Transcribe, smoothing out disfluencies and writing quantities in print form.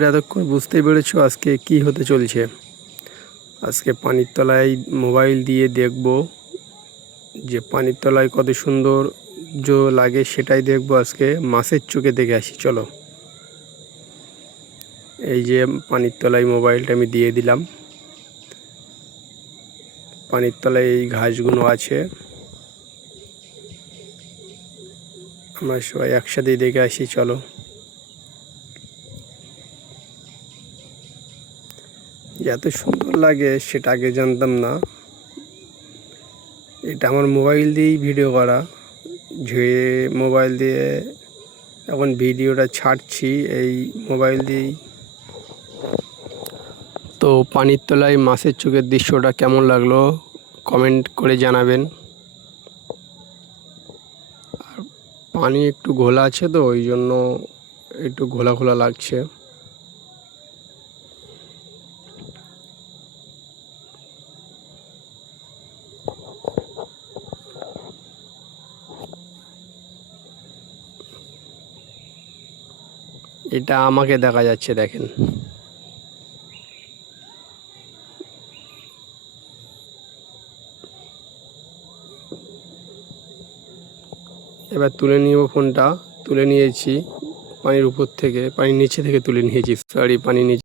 বন্ধুরা, এতক্ষণ বুঝতেই পেরেছো আজকে কি হতে চলছে। আজকে পানির তলায় মোবাইল দিয়ে দেখব যে পানির তলায় কত সুন্দর লাগে, সেটাই দেখব। আজকে মাছের চোখে দেখে আসি, চলো। এই যে পানির তলায় মোবাইলটা আমি দিয়ে দিলাম। পানির তলায় এই ঘাসগুলো আছে, আমরা সবাই একসাথেই দেখে আসি, চলো। এত সুন্দর লাগে সেটা আগে জানতাম না। এটা আমার মোবাইল দিয়েই ভিডিও করা, যে মোবাইল দিয়ে এখন ভিডিওটা ছাড়ছি এই মোবাইল দিয়েই। তো পানির তলায় মাছের চোখের দৃশ্যটা কেমন লাগলো কমেন্ট করে জানাবেন। আর পানি একটু ঘোলা আছে, তো ওই জন্য একটু ঘোলা ঘোলা লাগছে। এটা আমাকে দেখা যাচ্ছে, দেখেন। এবার তুলে নিব, ফোনটা তুলে নিয়েছি পানির উপর থেকে, পানির নিচে থেকে তুলে নিয়েছি, সরি, পানির নিচে।